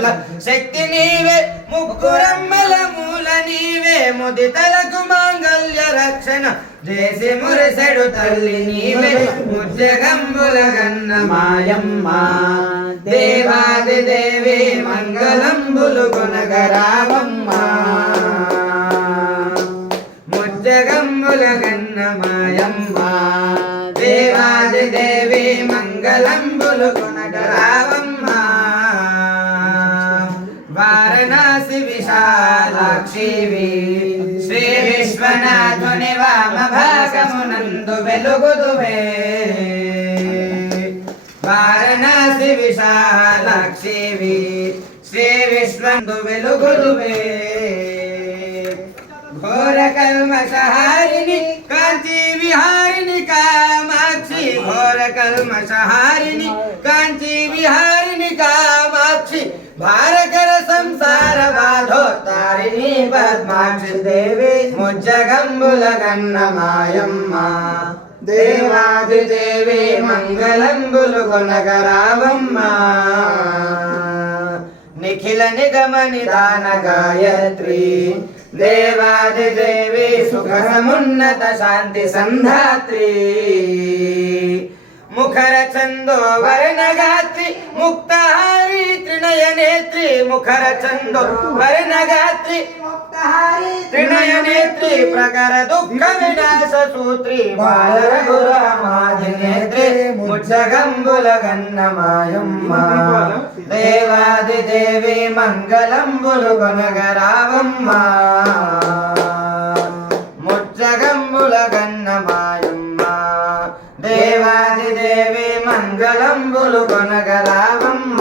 ముక్తుల శక్తి నీవే ముక్కురమ్మల మూల నీవే ముదితలకు మాంగళ్య రక్షణ చేసి మురిసెడు తల్లి నీవే ముజ్జగంబుల గన్న మాయమ్మ దేవాది దేవి మంగళంబులు కొనగరావమ్మ ముజ్జగంబుల గన్న మాయమ్మ దేవాది దేవి మంగళంబులు కొనగరావమ్మ వారణాసి విశాలాక్షివి శ్రీ విశ్వనాథుని వామ భాగమునందు వెలుగుదువే వారణాసి విశాలాక్షివి శ్రీ విశ్వందు వెలుగుదువే ఘోర కల్మషహారిణి కాంచీ విహారిణి కామాక్షి ఘోర కల్మషహారిణి కాంచీ విహారిణి కామాక్షి భారకర సంసార బాధోత్తారిణి పద్మాక్షి దేవి ముజ్జగంబుల గన్న మాయమ్మ దేవాది దేవి మంగళంబులు కొనగరావమ్మ నిఖిల నిగమ నిదాన గాయత్రి దేవాది దేవి సుఖ సమున్నత శాంతి సంధాత్రి ముఖర చందో వర్ణగాత్రి ముక్తహారి త్రినయనేత్రి ముఖర చందో వర్ణగాత్రి త్రినయనేత్రి ప్రకర దుఃఖ వినాశ సూత్రి బాలరఘురామాధినేత్రి ముజ్జగంబుల గన్న మాయమ్మ దేవాది దేవి మంగళంబులు కొనగరావమ్మ ముజ్జగంబుల గన్న మాయమ్మ దేవాది దేవి మంగళంబులు కొనగరావమ్మ.